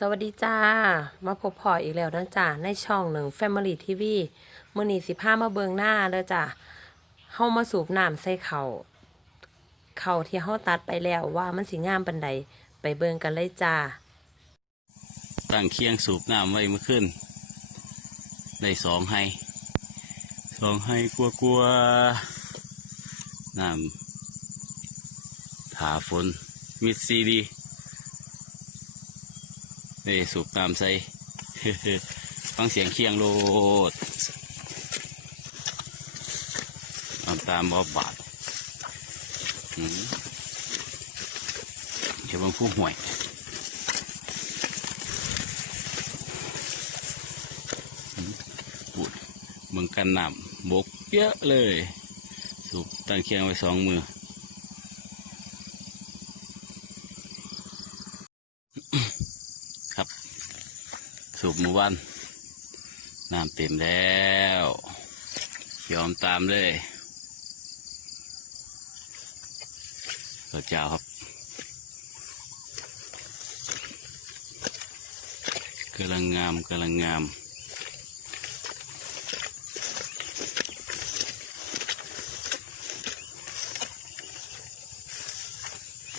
สวัสดีจ้า มาพบพออีกแล้วนะจ้าในช่องหนึ่ง Family TV มื้อนี้สิพามาเบิงหน้าเด้อจ้าเฮามาสูบน้ำใส่เขาเขาที่เฮาตัดไปแล้วว่ามันสิงามปานใดไปเบิงกันเลยจ้า ตั้งเคียงสูบน้ำไว้เมื่อคืนได้สองให้สองให้กลัวกลัวน้ำถาฝนมิดซีดี ได้สูบน้ำใส่ฟังเสียงเคียงโลดน้ำตามบอบบาดเดี๋ยวมันผู้ห่วยปุดเมืองกันนำบกเยอะเลย สูบตั้งเคียงไว้สองมือ ครับ สูบหมู่บ้านน้ำเต็มแล้ว ยอมตามเลยข้าวเจ้าครับ กำลังงามกำลังงาม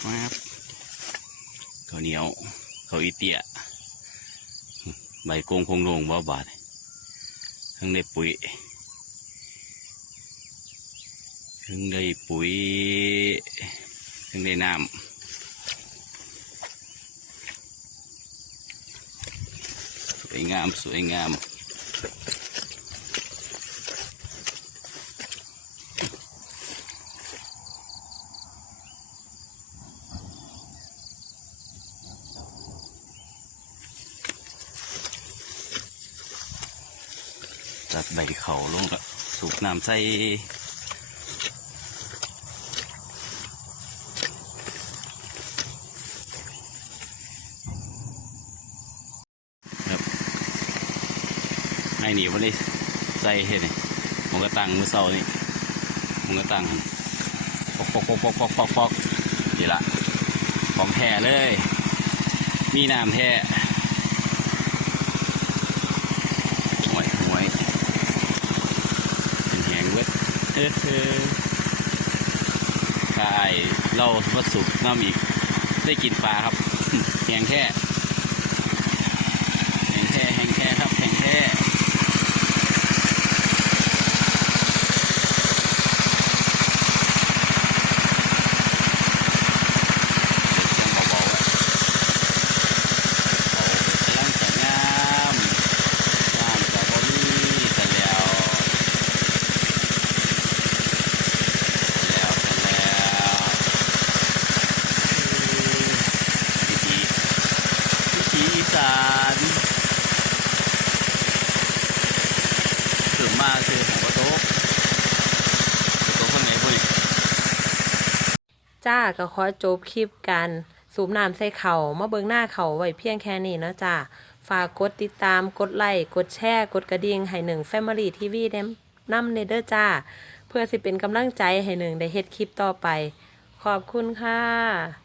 ครับข้าวเหนียวข้าวอีเตีย ใบกงคงโลงบ่บาดทั้งในปุ๋ยทั้งในปุ๋ยทั้งในน้ำสวยงามสวยงาม ตัดใบเขาลงกับสูบน้ำใส่ครับให้หนีวันนี้ใส่เห็ดนี่ผมก็ตั้งมือเสานี่ผมก็ตั้งปอกปอกปอกปอกปอกปอกปอกนี่ละของแท้เลย มีน้ำแท้หวยหวย เป็นแหง เวทเฮ้อถ้ายเราวัดสุกน้ำอีก ได้กินปลาครับแหงแค่แหงแค่แหงแค่ครับแหงแค่เดี๋ยวเสียงเบาๆอะเบากำลังจะงามงามกับบอนี่กันแล้ว แล้วกันแล้ววิถีวิถีอีสานถึง มาคือของกระโตกกระโตกข้างไหนพวกนี้จ้าก็ขอจบคลิปกันสูบน้ำใส่เขามาเบิงหน้าเขาไว้เพียงแค่นี้เนาะจ้าฝากกดติดตามกดไลค์กดแชร์ กดกระดิ่งให้หนึ่ง Family TV เด้นำเนเด้อจ้า เพื่อสิเป็นกำลังใจให้หนึ่งได้เฮ็ดคลิปต่อไป ขอบคุณค่ะ